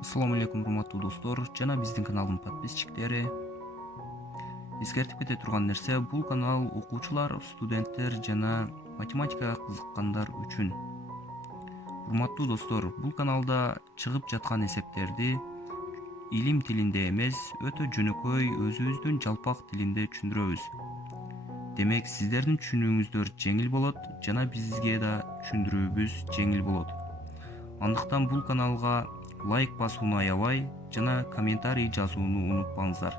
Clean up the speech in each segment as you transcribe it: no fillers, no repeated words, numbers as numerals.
Assalamu алейкум, урматтуу достор жана биздин каналдын подписчиктери. Эскертип кете турган нерсе, бул канал окуучулар, студенттер жана математикага кызыккандар үчүн. Урматтуу достор, бул каналда чыгып жаткан эсептерди илим тилинде эмес, өтө жөнөкөй өзүбүздүн жалпак тилинде түшүндүрөбүз. Демек, сиздердин түшүнүүңүздөр жеңил болот жана бизге да түшүндүрүүбүз жеңил болот. Андыктан бул каналга лайк басууну аябай жана комментарий жазууну унутпаңыздар.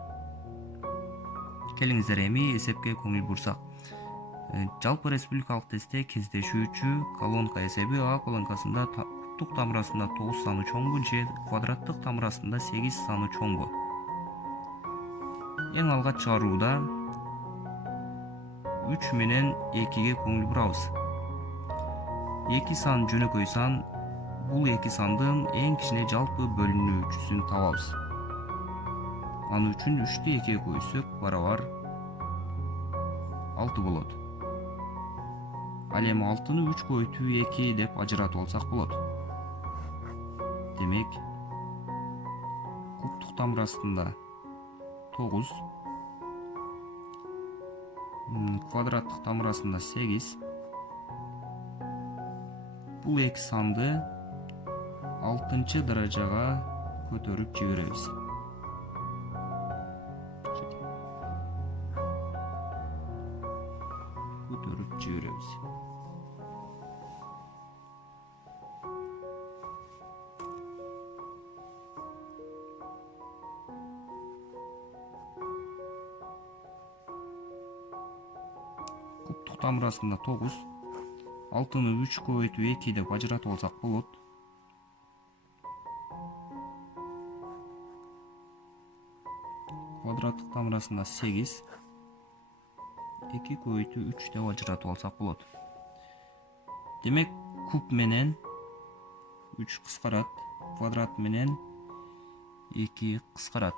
Келиңиздер эми эсепке көңүл бурсак. Жалпы республикалык тестте кездешүүчү колонка эсеби А колонкасында кубтук тамырасында 9 саны чоңбу же квадраттык тамырасында 8 саны чоңбу? Эң алгач чыгарууда 3 менен 2ге көңүл бурабыз. 2 сан жөнөкөй сан. Бул 2 сандын эң кичине жалпы бөлүнүүчүсүн табабыз. Аны үчүн 3'тү 2'ye көйсөк барабар 6 болот. Ал эми 6-ны 3 көйтүү 2 деп ажыратып алсак болот. Демек, кубтук тамырасында 9, квадраттык тамырасында 8. Бул 2 санды 6-чы даражага көтөрүп жиберебиз. Кубтук тамырасында 9, 6-ны 3 көбөйтүү 2 деп ажыратып алсак болот. Квадраттык тамырасында 8, 2 көбөйтүү 3 деп ажыратып алсак болот. Демек, куб менен 3 кыскарат, квадрат менен 2 кыскарат.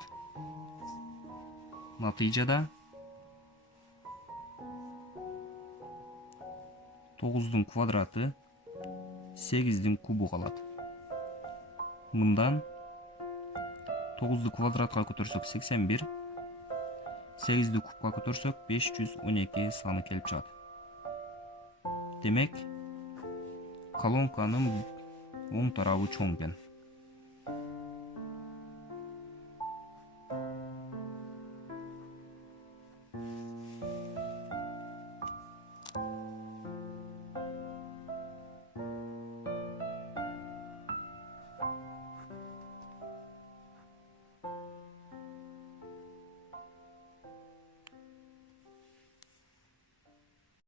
Натыйжада 9'дун квадраты 8'дин кубу калат. Мындан 9'ду квадратка көтөрсөк 81, 8'ди кубка көтөрсөк 512 саны келип чыгат. Демек, колонканын оң тарабы чоң экен.